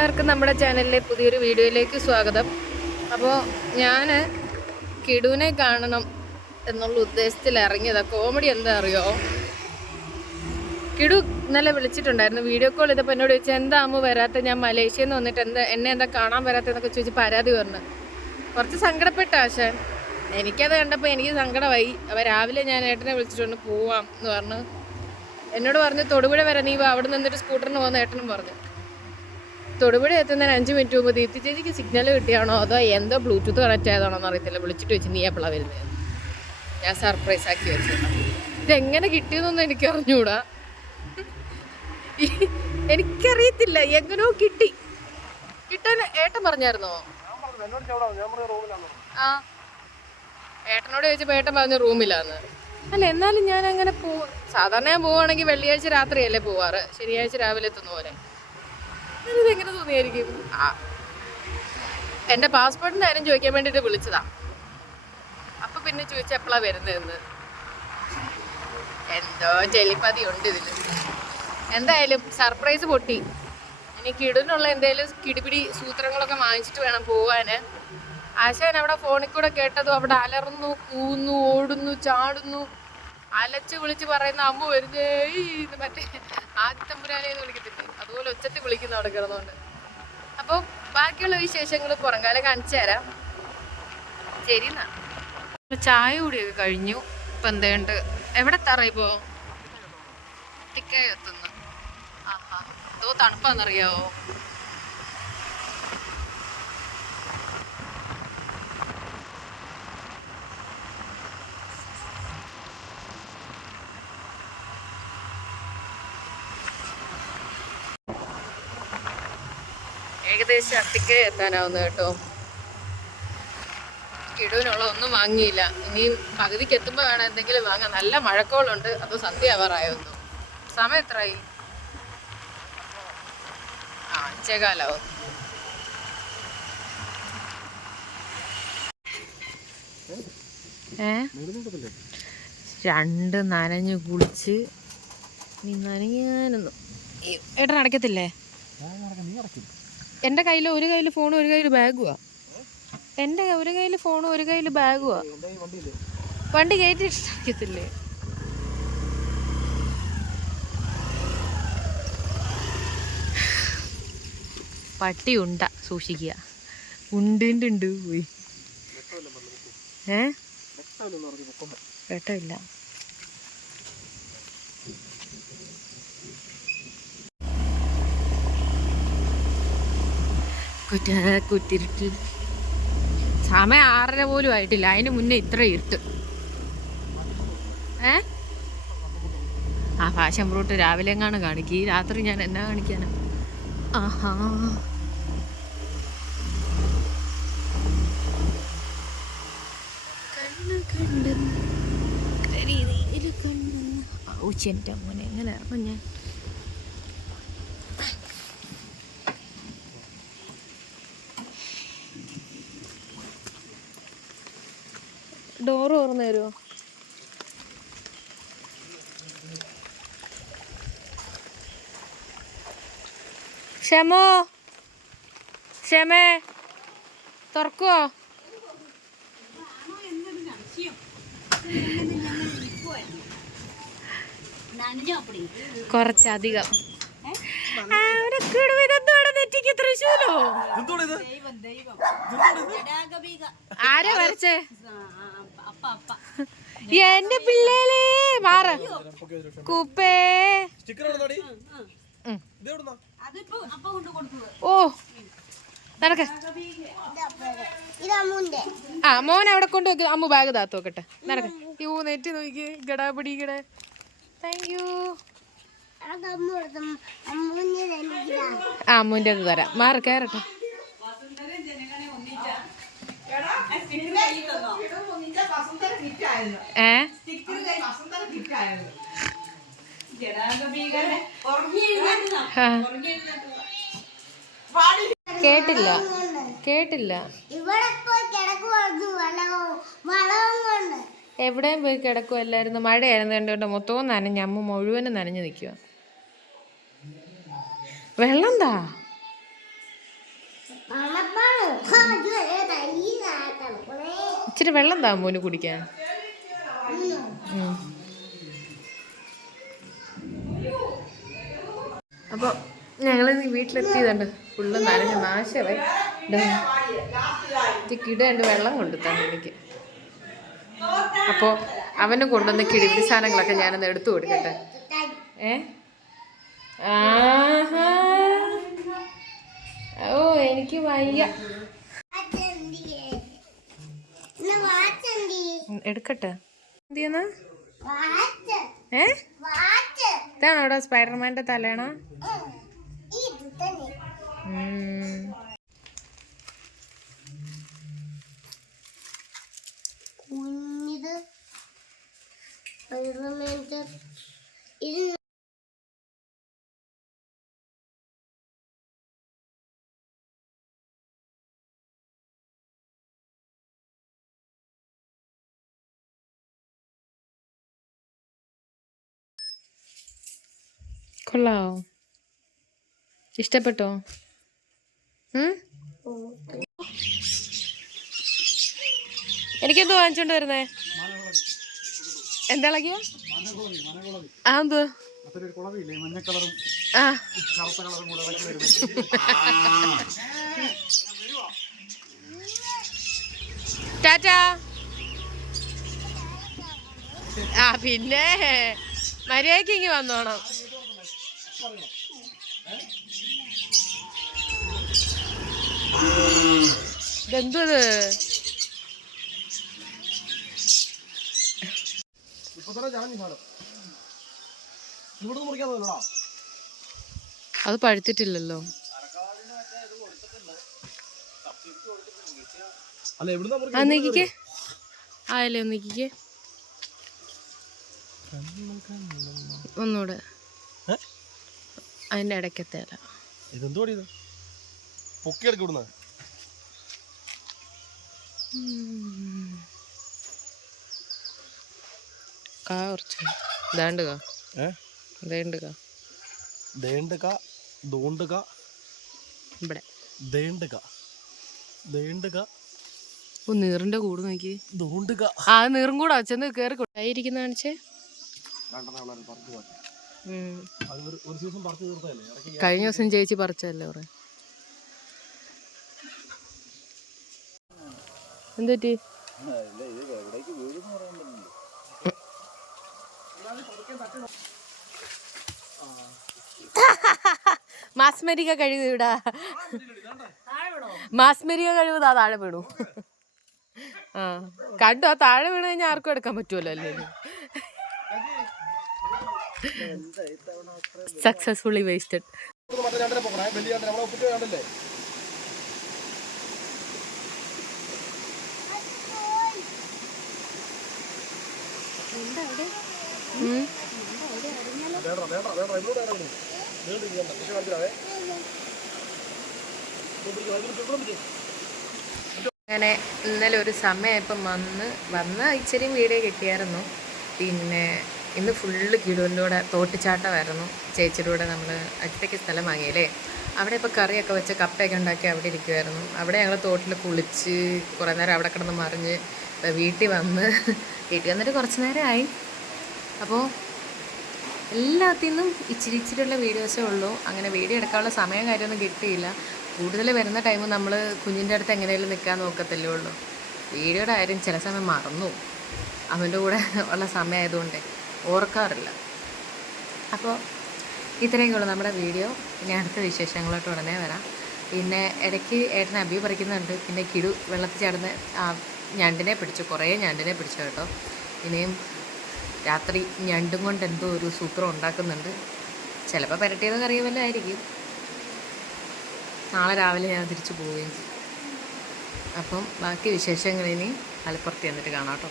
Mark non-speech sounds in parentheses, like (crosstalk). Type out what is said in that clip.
എല്ലാവർക്കും നമ്മുടെ ചാനലിലെ പുതിയൊരു വീഡിയോയിലേക്ക് സ്വാഗതം. അപ്പോൾ ഞാൻ കിടുവിനെ കാണണം എന്നുള്ള ഉദ്ദേശത്തിൽ ഇറങ്ങിയതാ. കോമഡി എന്താ അറിയോ? കിടു ഇന്നലെ വിളിച്ചിട്ടുണ്ടായിരുന്നു. വീഡിയോ കോൾ ചെയ്തപ്പോൾ എന്നോട് ചോദിച്ചാൽ എന്താ അമ്മ വരാത്ത? ഞാൻ മലേഷ്യയിൽ നിന്ന് വന്നിട്ട് എന്താ എന്നെ എന്താ കാണാൻ വരാത്തതെന്നൊക്കെ ചോദിച്ച് പരാതി പറഞ്ഞു. കുറച്ച് സങ്കടപ്പെട്ട ആശാൻ. എനിക്കത് കണ്ടപ്പോൾ എനിക്ക് സങ്കടമായി. അപ്പോൾ രാവിലെ ഞാൻ ഏട്ടനെ വിളിച്ചിട്ടുണ്ട് പോവാം എന്ന് പറഞ്ഞു. എന്നോട് പറഞ്ഞു തൊടുപുഴ വരെ നീ അവിടെ നിന്നിട്ട് സ്കൂട്ടറിന് പോകുന്ന ഏട്ടനും പറഞ്ഞു. തൊടുപുഴ എത്തുന്നതിന് അഞ്ച് മിനിറ്റ് മുമ്പ് ദീപ്തി ചേച്ചിക്ക് സിഗ്നൽ കിട്ടിയാണോ? അതോ എന്തോ ബ്ലൂടൂത്ത് കണക്ട് ആയതാണോ എന്ന് അറിയത്തില്ല വിളിച്ചിട്ട് വെച്ച് നീ എപ്പോഴാണ് വരുന്നത് ഞാൻ സർപ്രൈസ് ആക്കി വെച്ചു. ഇതെങ്ങനെ കിട്ടിയെന്നൊന്നും എനിക്ക് അറിഞ്ഞൂടാ എനിക്കറിയത്തില്ല. എങ്ങനെയോ കിട്ടി. കിട്ടാൻ ഏട്ടൻ പറഞ്ഞായിരുന്നോ? ആ. ഏട്ടനോട് ചോദിച്ചപ്പോൾ ഏട്ടൻ പറഞ്ഞു റൂമിലാന്ന്. അല്ല എന്നാലും ഞാൻ അങ്ങനെ പോ സാധാരണ ഞാൻ പോവുകയാണെങ്കിൽ വെള്ളിയാഴ്ച രാത്രിയല്ലേ പോവാറ്? ശനിയാഴ്ച രാവിലെ എത്തുന്ന പോലെ. ഇത് എങ്ങനെ തോന്നിയായിരിക്കും എന്റെ പാസ്പോർട്ടിന്റെ കാര്യം ചോദിക്കാൻ വേണ്ടിയിട്ട് വിളിച്ചതാ. അപ്പൊ പിന്നെ ചോദിച്ച എപ്പോഴാ വരുന്നതെന്ന്? എന്തോ ചെലിപ്പതി ഉണ്ട് ഇതിൽ. എന്തായാലും സർപ്രൈസ് പൊട്ടി. ഇനി കിടുന്നുള്ള എന്തേലും കിടിപിടി സൂത്രങ്ങളൊക്കെ വാങ്ങിച്ചിട്ട് വേണം പോവാന്. ആശാൻ അവിടെ ഫോണിൽ കൂടെ കേട്ടതും അവിടെ അലറുന്നു കൂന്നു ഓടുന്നു ചാടുന്നു. അലച്ച് വിളിച്ച് പറയുന്ന അമ്മ വരുന്നേ മറ്റേ ആദിത്തമ്പുരാനെ എന്ന് വിളിക്കത്തില്ലേ? അതുപോലെ ഒച്ചത്തിൽ വിളിക്കുന്ന അവിടെ കിടന്നുകൊണ്ട്. അപ്പോൾ ബാക്കിയുള്ള വിശേഷങ്ങൾ പുറങ്കാല കാണിച്ചു തരാം. ശരി എന്നാ. ചായ കൂടിയൊക്കെ കഴിഞ്ഞു. ഇപ്പം എന്തേണ്ട്? എവിടെ തറ ഇപ്പോ? ടിക്കേ എത്തുന്നു ആഹാ. എന്തോ തണുപ്പാന്നറിയാവോ? ഏകദേശം അത്തിക്കര എത്താനാവുന്നു കേട്ടോ. കിടുവിനുള്ള ഒന്നും വാങ്ങിയില്ല. ഇനിയും പകുതിക്ക് എത്തുമ്പോൾ വേണം എന്തെങ്കിലും വാങ്ങാൻ. നല്ല മഴക്കോളുണ്ട്. അതോ സന്ധ്യ ആവാറായൊന്നു സമയം എത്രയായി ആ അഞ്ചേകാലാവും. ഏ? രണ്ട് നനഞ്ഞു കുളിച്ച് നീ നനയാനൊന്നും. ഏട്ടൻ അടയ്ക്കത്തില്ലേ? എന്റെ കയ്യിൽ ഒരു കയ്യിൽ ഫോണും ഒരു കയ്യിൽ ബാഗുവാ എന്റെ ഒരു കയ്യിൽ ഫോണും ഒരു കയ്യിൽ ബാഗുവാ വണ്ടി കയറ്റിട്ടില്ലേ പട്ടി ഉണ്ട സൂക്ഷിക്കുക. ഉണ്ട് ഉണ്ട് പോയി. ഏ? വെട്ടമില്ല. കുറ്റ സമയം ആറര പോലും ആയിട്ടില്ല. അതിന് മുന്നേ ഇത്ര ഇരുട്ട്. ഏ? ആ ഫാഷൻ ഫ്രൂട്ട് രാവിലെ എങ്ങാണ് കാണിക്കും? ഈ രാത്രി ഞാൻ എന്നാ കാണിക്കാനാ? ആഹാ. കണ്ണ് കണ്ടെന്ന് കരിനീല കണ്ണെന്ന് ഔച്ചെന്റെ മോനെ എങ്ങനെ ഞാൻ? ഡോറ് തുറന്നു തരുമോ ക്ഷമോ ക്ഷമേ തുറക്കുവോ? കൊറച്ചധികം. തൃശ്ശൂലോ ആരാ വരച്ചേ? എന്റെ പിള്ളേലേ മാറ. കുപ്പേ. ഓ. നടക്ക. ആ മോൻ അവിടെ കൊണ്ട് വെക്ക്. അമ്മ ബാഗ് താത്തു നോക്കട്ടെ നടക്ക. യൂ നെറ്റ് നോക്കി ഗടാപിടി ഗട താങ്ക് യു ആ അമ്മുന്റെ അത് തരാം. മാറി കയറട്ടെ ഏ. കേട്ടില്ല. കേട്ടില്ല. എവിടെയും പോയി കിടക്കുമല്ലായിരുന്നു മഴയായിരുന്നു കണ്ടുകൊണ്ട് മൊത്തവും നനഞ്ഞ് അമ്മ മുഴുവനും നനഞ്ഞു നിൽക്കുക വെള്ളം താ ഇച്ചിരി വെള്ളം താ മോന് കുടിക്കാൻ. അപ്പോൾ ഞങ്ങൾ വീട്ടിലെത്തിയതുണ്ട് ഫുള്ള് നനഞ്ഞ നാശമായി. കിട എന്റെ വെള്ളം കൊണ്ടു തന്നെ എനിക്ക് അപ്പോൾ അവന് കൊണ്ടുവന്ന കിടിപിടി സാധനങ്ങളൊക്കെ ഞാനൊന്ന് എടുത്തു കൊടുക്കട്ടെ. ഏ? ആഹാ. ഓ എനിക്ക് വയ്യ. എടുക്കട്ടെ. എന്ത് ചെയ്യുന്ന ഏ? ഇതാണോ ഇവിടെ സ്പൈഡർമാന്റെ തലയാണോ ഉം. ഇത് തന്നെ ഉം. കുഞ്ഞിത് സ്പൈഡർമാന്റെ ഇത് കൊള്ളാവോ? ഇഷ്ടപ്പെട്ടോ? എനിക്കെന്തോ വാങ്ങിച്ചോണ്ട് വരുന്നേ. എന്താ ആ ടാറ്റാ. ആ പിന്നെ. മര്യാദയ്ക്ക് ഇങ്ങ് വന്നോണം. ഇതെന്തോ ഇത് ഇപ്പൊ തന്നെ ചാഞ്ഞു സാധനം ഇവിടുന്ന് മുറിക്കാൻ തോന്നണോ അത് പഴുത്തിട്ടില്ലല്ലോ. അല്ല എവിടുന്ന ആ നീക്കിക്കേ. ആയല്ലേ നീക്കിക്കേ. ഒന്നുകൂടെ അതിന്റെ ഇടയ്ക്കത്തെ ഇല. ഇതെന്തോ ഇത്? പൊക്കിയെടുക്ക വിടുന്ന കാ കുറച്ച്. ദേണ്ടുക ദോണ്ടുക ഇവിടെ. ദേണ്ടുക ദേണ്ടുക ഓ നീറിന്റെ കൂട് നോക്കി. ദോണ്ടുക ആ നീറും കൂടാ. ചെന്ന് കേറി ഇരിക്കുന്ന കാണിച്ചേ രണ്ടെണ്ണം കഴിഞ്ഞ ദിവസം ചേച്ചി പറിച്ചല്ലേ പറ എന്തുപറ്റി (laughs) മാസ്മരിക കഴിവ് ഇവിടാ. മാസ്മരിക കഴിവ് ആ താഴെ വീണു. ആ കണ്ടു? ആ താഴെ വീണ് കഴിഞ്ഞാൽ ആർക്കും എടുക്കാൻ പറ്റുമല്ലോ അല്ലേ? സക്സസ്ഫുള്ളി വേസ്റ്റഡ് അങ്ങനെ ഇന്നലെ ഒരു സമയമായപ്പം വന്ന് വന്ന ഇച്ചിരി വീഡിയോ കിട്ടിയായിരുന്നു. പിന്നെ ഇന്ന് ഫുള്ള് കിടുവിന്റെ കൂടെ തോട്ടിച്ചാട്ടമായിരുന്നു. ചേച്ചിയുടെ കൂടെ നമ്മൾ അടുത്തേക്ക് സ്ഥലം വാങ്ങിയല്ലേ? അവിടെ ഇപ്പോൾ കറിയൊക്കെ വെച്ച് കപ്പയൊക്കെ ഉണ്ടാക്കി അവിടെ ഇരിക്കുമായിരുന്നു അവിടെ ഞങ്ങൾ തോട്ടിൽ കുളിച്ച് കുറേ നേരം അവിടെ കിടന്ന് മറിഞ്ഞ് വീട്ടിൽ വന്ന് വീട്ടിൽ വന്നിട്ട് കുറച്ച് നേരമായി. അപ്പോൾ എല്ലാത്തിൽ നിന്നും ഇച്ചിരി ഇച്ചിരിയുള്ള വീഡിയോസേ ഉള്ളൂ. അങ്ങനെ വീഡിയോ എടുക്കാനുള്ള സമയം കാര്യമൊന്നും കിട്ടിയില്ല. കൂടുതൽ വരുന്ന ടൈം നമ്മൾ കുഞ്ഞിന്റെ അടുത്ത് എങ്ങനെയും നിൽക്കാൻ നോക്കത്തല്ലേ ഉള്ളൂ. വീഡിയോയുടെ കാര്യം ചില സമയം മറന്നു. അവന്റെ കൂടെ ഉള്ള സമയമായതുകൊണ്ട് ഓർക്കാറില്ല. അപ്പോൾ ഇത്രയൊക്കെ ഉള്ളൂ നമ്മുടെ വീഡിയോ. ഇനി അടുത്ത വിശേഷങ്ങളോട്ട് ഉടനെ വരാം. പിന്നെ ഇടയ്ക്ക് ഏട്ടൻ അബി പറിക്കുന്നുണ്ട്. പിന്നെ കിടു വെള്ളത്തിൽ ചാടുന്ന ഞണ്ടിനെ പിടിച്ചു. കുറേ ഞണ്ടിനെ പിടിച്ചു കേട്ടോ. ഇനിയും രാത്രി ഞണ്ടും കൊണ്ട് എന്തോ ഒരു സൂത്രം ഉണ്ടാക്കുന്നുണ്ട്. ചിലപ്പോൾ പുരട്ടിയത് വല്ലതും ആയിരിക്കും. നാളെ രാവിലെ ഞാൻ തിരിച്ചു പോവുകയും അപ്പം ബാക്കി വിശേഷങ്ങൾ ഇനി മലപ്പുറത്ത് ചെന്നിട്ട് കാണാം കേട്ടോ.